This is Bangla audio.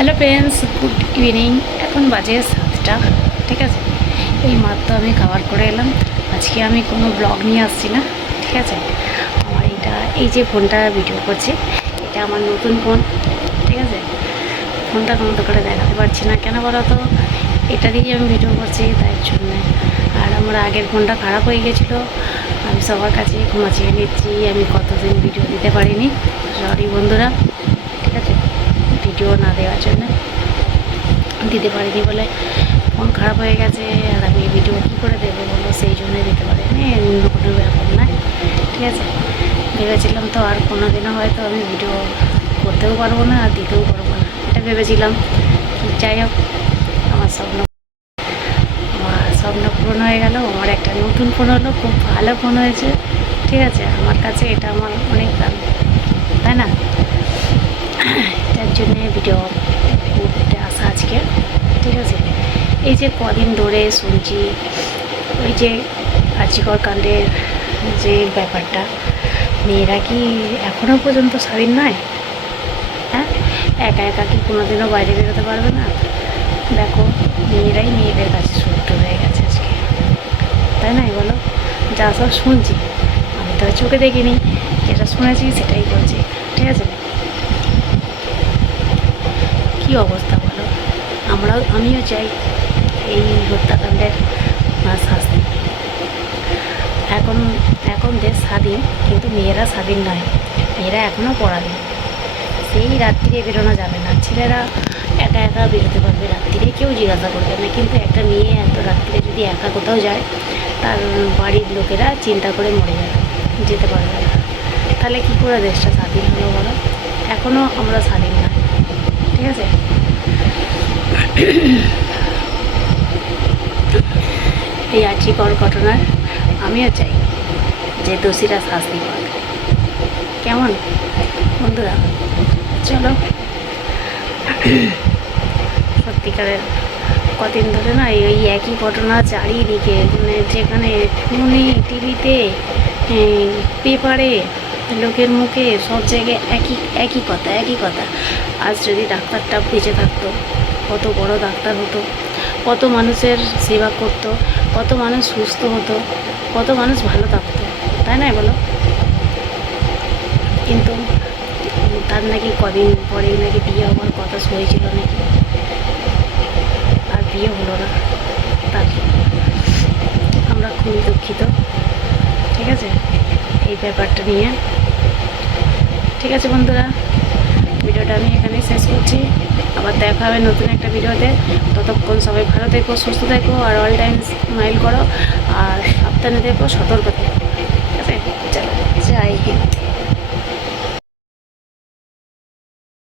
Hello friends, good evening. এখন বাজে 7টা। ঠিক আছে, এই মাত্র আমি খাবার করে এলাম। আজকে আমি কোনো ব্লগ নিয়ে আসছি না। ঠিক আছে, আমার এই যে ফোনটা ভিডিও করছে, এটা আমার নতুন ফোন। ঠিক আছে, ফোনটা মতো করে দেখাতে পারছি না কেন বলো তো, এটা দিয়েই আমি ভিডিও করছি তাই জন্যে। আর আমার আগের ফোনটা খারাপ হয়ে গেছিলো, আমি সবার কাছে ক্ষমা চেয়ে নিচ্ছি, আমি কতদিন ভিডিও দিতে পারিনি। সরি বন্ধুরা, ঠিক আছে, ভিডিও না দেওয়ার জন্য দিতে পারিনি বলে ফোন খারাপ হয়ে গেছে। আর আমি ভিডিও কী করে দেবো বলো, সেই জন্যই দিতে পারিনি, অন্য কোনো ব্যাপার নয়। ঠিক আছে, ভেবেছিলাম তো আর কোনো দিনও হয়তো আমি ভিডিও করতেও পারবো না আর দিতেও পারবো না, এটা ভেবেছিলাম। যাই হোক, আমার স্বপ্ন পূরণ হয়ে গেল। আমার একটা নতুন ফোন হলো, খুব ভালো ফোন হয়েছে। ঠিক আছে, আমার কাছে এটা আমার অনেক দাম, তাই না? তার জন্যে ভিডিও করতে আসা আজকে। ঠিক আছে, এই যে কদিন ধরে শুনছি ওই যে আর্যিকর কাণ্ডের যে ব্যাপারটা, মেয়েরা কি এখনও পর্যন্ত স্বাধীন নয়? হ্যাঁ, একা একা কি কোনোদিনও বাইরে বেরোতে পারবে না? দেখো, মেয়েরাই মেয়েদের কাছে শত্রু হয়ে গেছে আজকে, তাই নাই বলো? যা সব শুনছি, আমি তো চোখে দেখিনি, যেটা শুনেছি সেটাই বলছি। ঠিক আছে, কী অবস্থা বলো? আমিও চাই এই হত্যাকাণ্ডের শাস্তি। এখন এখন দেশ স্বাধীন, কিন্তু মেয়েরা স্বাধীন নয়, মেয়েরা এখনও পরাধীন। সেই রাত্রিরে বেরোনো যাবে না, ছেলেরা একা একা বেরোতে পারবে রাত্রিরে, কেউ জিজ্ঞাসা করবে না। কিন্তু একটা মেয়ে এত রাত্রিরে যদি একা কোথাও যায়, তার বাড়ির লোকেরা চিন্তা করে মরে যাবে, যেতে পারবে না। তাহলে কী করে দেশটা স্বাধীন হলো বলো? এখনও আমরা স্বাধীন না। ঠিক আছে, এই আর্যিকর ঘটনার আমিও চাই যে দোষীরা শাস্তি পাক। কেমন বন্ধুরা? চলো, সত্যিকারের কদিন ধরে না এই একই ঘটনা চারিদিকে, মানে যেখানে ফোনে, টিভিতে, পেপারে, লোকের মুখে, সব জায়গায় একই একই কথা, একই কথা। আজ যদি ডাক্তারটা বেঁচে থাকতো, কত বড় ডাক্তার হতো, কত মানুষের সেবা করতো, কত মানুষ সুস্থ হতো, কত মানুষ ভালো থাকতো, তাই না বলো? কিন্তু তার নাকি কদিন পরেই নাকি বিয়ে হওয়ার কথা হয়েছিল নাকি, আর বিয়ে হলো না। তার আমরা খুবই দুঃখিত। ঠিক আছে, এই ব্যাপারটা নিয়ে। ঠিক আছে বন্ধুরা, ভিডিওটা আমি এখানেই শেষ করছি। আবার দেখা হবে নতুন একটা ভিডিওতে। ততক্ষণ সবাই ভালো থেকো, সুস্থ থেকো, আর অল টাইম স্মাইল করো, আর সাবধানে থেকো, সতর্ক থেকো। ঠিক আছে, চলো, জয় হিন্দ।